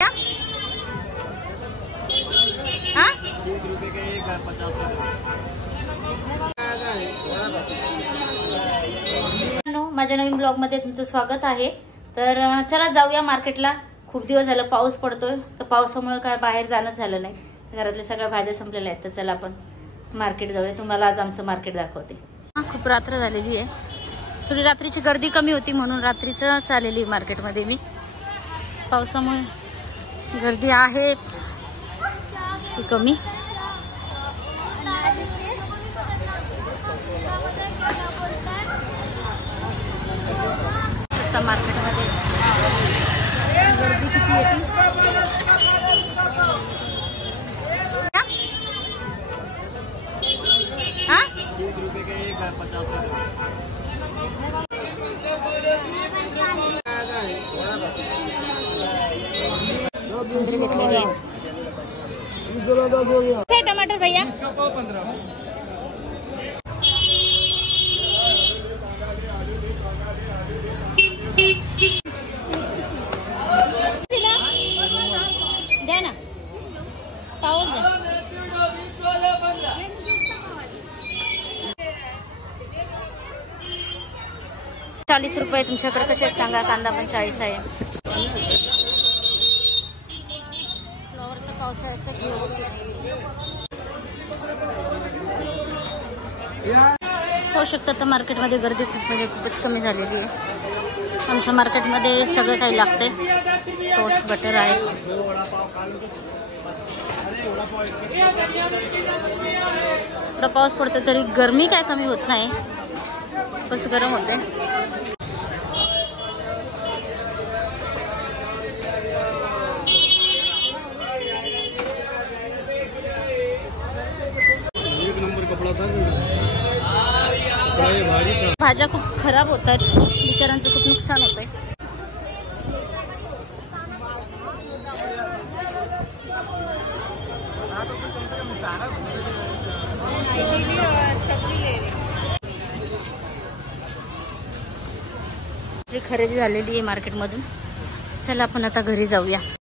क्या? हाँ? माझ्या नवीन ब्लॉग मध्ये तुमचं स्वागत आहे। तर चला जाऊया मार्केटला। खूप दिवस झालं पाऊस पडतोय, तर पावसामुळे काय बाहेर जाणं झालं नाही। घरातल्या सगळ्या भाज्या संपलेल्या आहेत, तर चला आपण मार्केट जाऊया। तुम्हाला आज आमचं मार्केट दाखवते। खूप रात्र झालेली आहे, थोडी रात्रीची गर्दी कमी होती म्हणून रात्रीच आलेली मार्केटमध्ये मी। पावसामुळे गर्दी आहे कमी। मार्केटमध्ये गर्दी किती येते। हाँ? टमाटर भैया 15। द्या ना पाऊस द्या। 40 रुपये तुमच्याकडे कसे सांगा। कांदा पण 40 आहे। फ्लॉवर तर पावसाळ्याचं होऊ शकतं। तर मार्केटमध्ये गर्दी खूपच कमी झालेली आहे। आमच्या मार्केटमध्ये सगळं काही लागतंय। टोस्ट बटर आहे। थोडा पाऊस पडतो तरी गरमी काय कमी होत नाही, बस गरम होते। भाज्या खूप खराब होतात, बिचारांचं खूप नुकसान होतंय। खरेदी झालेली आहे मार्केटमधून। चला आपण आता घरी जाऊया।